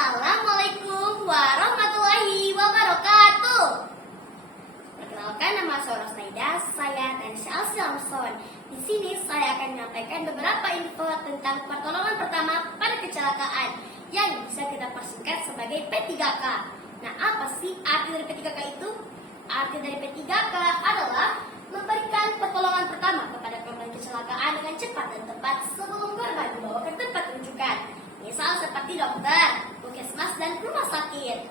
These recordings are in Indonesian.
Assalamualaikum warahmatullahi wabarakatuh. Perkenalkan, nama saya Rosnaida, saya Tanisha Alsamson. Di sini saya akan menyampaikan beberapa info tentang pertolongan pertama pada kecelakaan yang bisa kita persingkat sebagai P3K. Nah, apa sih arti dari P3K itu? Arti dari P3K adalah memberikan pertolongan pertama kepada korban kecelakaan dengan cepat dan tepat sebelum korban dibawa ke tempat rujukan. Misal seperti dokter, puskesmas, dan rumah sakit.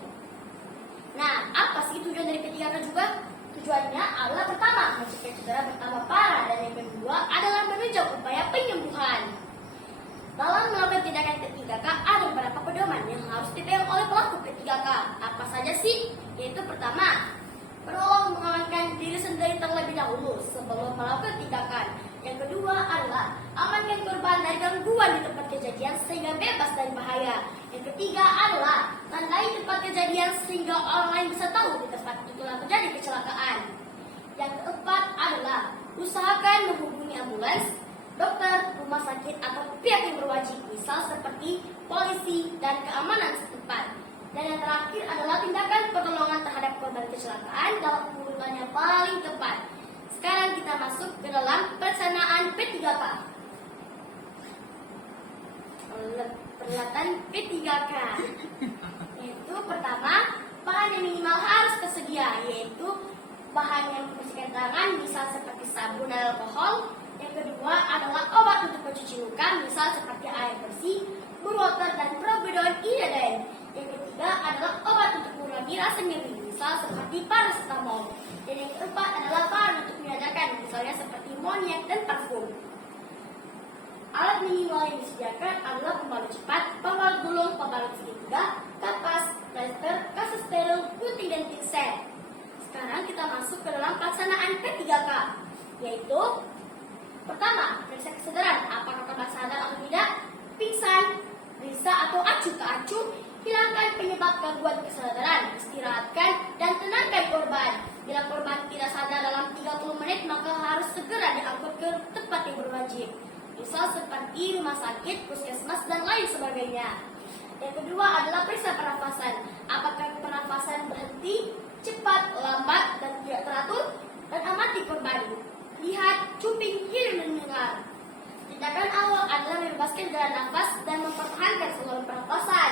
Nah, apa sih tujuan dari P3K juga? Tujuannya adalah pertama, mencegah cedera bertambah parah, dan yang kedua adalah menunjang upaya penyembuhan. Dalam melakukan tindakan P3K ada beberapa pedoman yang harus dipegang oleh pelaku P3K. Apa saja sih? Yaitu pertama, perlu mengamankan diri sendiri terlebih dahulu sebelum melakukan tindakan. Yang kedua adalah amankan korban dari gangguan di tempat kejadian sehingga bebas dari bahaya. Yang ketiga adalah tandai tempat kejadian sehingga orang lain bisa tahu di tempat itulah terjadi kecelakaan. Yang keempat adalah usahakan menghubungi ambulans, dokter, rumah sakit, atau pihak yang berwajib, misal seperti polisi dan keamanan setempat. Dan yang terakhir adalah tindakan pertolongan terhadap korban kecelakaan dalam urutan yang paling tepat. Sekarang kita masuk ke dalam pelaksanaan P3K. Peralatan P3K yaitu pertama, bahan yang minimal harus tersedia, yaitu bahan yang membersihkan tangan, misal seperti sabun dan alkohol. Yang kedua adalah obat untuk mencuci luka, misal seperti air bersih, water, dan probidon iodine. Yang ketiga adalah obat untuk mengurangi rasa nyeri, misal seperti paracetamol. Dan yang keempat adalah bahan untuk menyadarkan, misalnya seperti moniak dan parfum. Alat minimal yang disediakan adalah pembalut cepat, pembalut gulung, pembalut segitiga, kapas, plaster, kasus steril, gunting, dan pinset. Sekarang kita masuk ke dalam pelaksanaan P3K, yaitu pertama, periksa kesadaran, apakah korban sadar atau tidak, pingsan, gelisah atau acuh tak acuh, hilangkan penyebab gangguan kesadaran, istirahatkan dan tenangkan korban. Bila korban tidak sadar dalam 30 menit, maka harus segera diangkut ke tempat yang berwajib, misal seperti rumah sakit, puskesmas, dan lain sebagainya. Yang kedua adalah periksa pernafasan, apakah pernafasan berhenti, cepat, lambat, dan tidak teratur, dan amati korban. Lihat, cuping, hidung, dan dengar. Tindakan awal adalah membebaskan jalan nafas dan mempertahankan saluran pernafasan.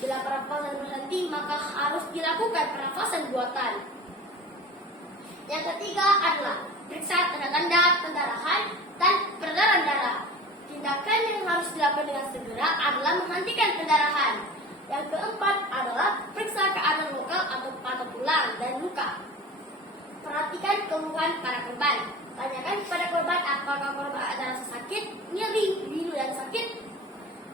Bila pernafasan berhenti, maka harus dilakukan pernafasan buatan. Yang ketiga adalah periksa tanda-tanda pendarahan dan peredaran darah. Tindakan yang harus dilakukan dengan segera adalah menghentikan pendarahan. Yang keempat adalah periksa keadaan lokal atau patah tulang dan luka. Perhatikan keluhan para korban. Tanyakan kepada korban apakah korban ada rasa sakit, nyeri, biru, dan sakit.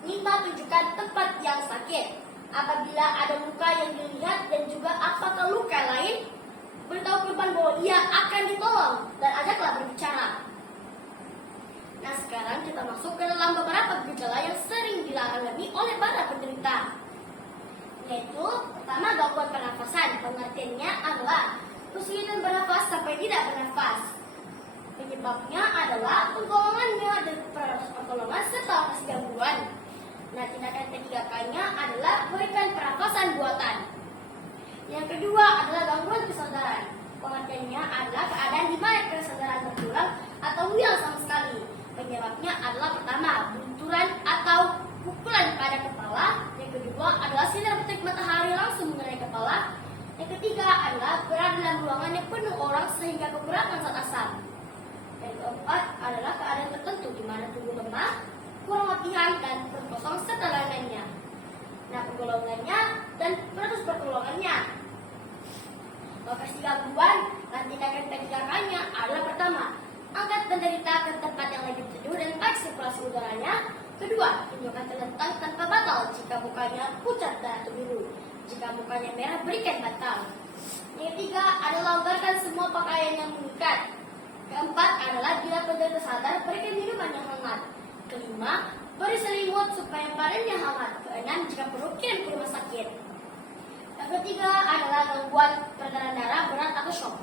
Minta tunjukkan tempat yang sakit. Apabila ada luka yang dilihat dan juga apakah luka lain, beritahu korban bahwa ia akan ditolong dan ajaklah berbicara. Nah, sekarang kita masuk ke dalam beberapa gejala yang sering dialami oleh para penderita, yaitu pertama, gangguan pernafasan. Pengertiannya adalah kesulitan bernafas sampai tidak bernafas. Penyebabnya adalah penggolongannya dan proses pertolongan serta operasi gangguan. Nah, tindakan P3K-nya adalah berikan pernafasan buatan. Yang kedua adalah gangguan kesadaran. Pengertiannya adalah keadaan di mana kesadaran berkurang atau hilang sama sekali. Penyebabnya adalah pertama, benturan atau pukulan pada kepala. Yang kedua adalah sinar terik matahari langsung mengenai kepala. Yang ketiga adalah berada dalam ruangan yang penuh orang sehingga kekurangan zat asam. Yang keempat adalah keadaan tertentu di mana tubuh lemah, kurang latihan, dan berkosong serta lainnya. Nah, penggolongannya dan proses pertolongannya. Lokasi gangguan dan tindakan P3K-nya adalah pertama, angkat penderita ke tempat yang lebih teduh dan baik sirkulasi udaranya. Kedua, tunjukkan terlentang tanpa batal jika mukanya pucat atau biru. Jika mukanya merah, berikan batal. Yang ketiga adalah longgarkan semua pakaian yang mengikat. Keempat adalah bila penderita sadar, berikan minuman yang hangat. Kelima, beri selimut supaya badannya hangat. Keenam, jika perlu kirim ke rumah sakit. Yang ketiga adalah gangguan peredaran darah berat atau shock.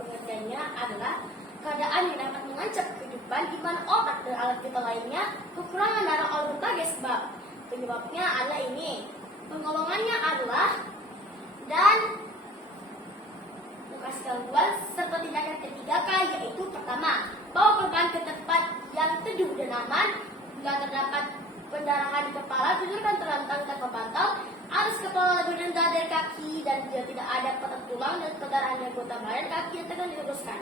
Pengertiannya adalah keadaan yang dapat mengancam kehidupan di mana otak dan alat vital lainnya kekurangan darah oleh berbagai sebab. Penyebabnya adalah ini: Penggolongannya adalah dan lokasi gangguan serta tindakan ketiga K, yaitu pertama, bawa korban ke tempat yang teduh dan aman. Bila terdapat pendarahan di kepala, tidurkan terlentang tanpa bantal, atas kepala lebih rendah dari kaki, dan jika tidak ada patah tulang dan pendarahan di anggota badan, kaki yang tegang diluruskan.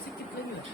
Sedikit lagi lah.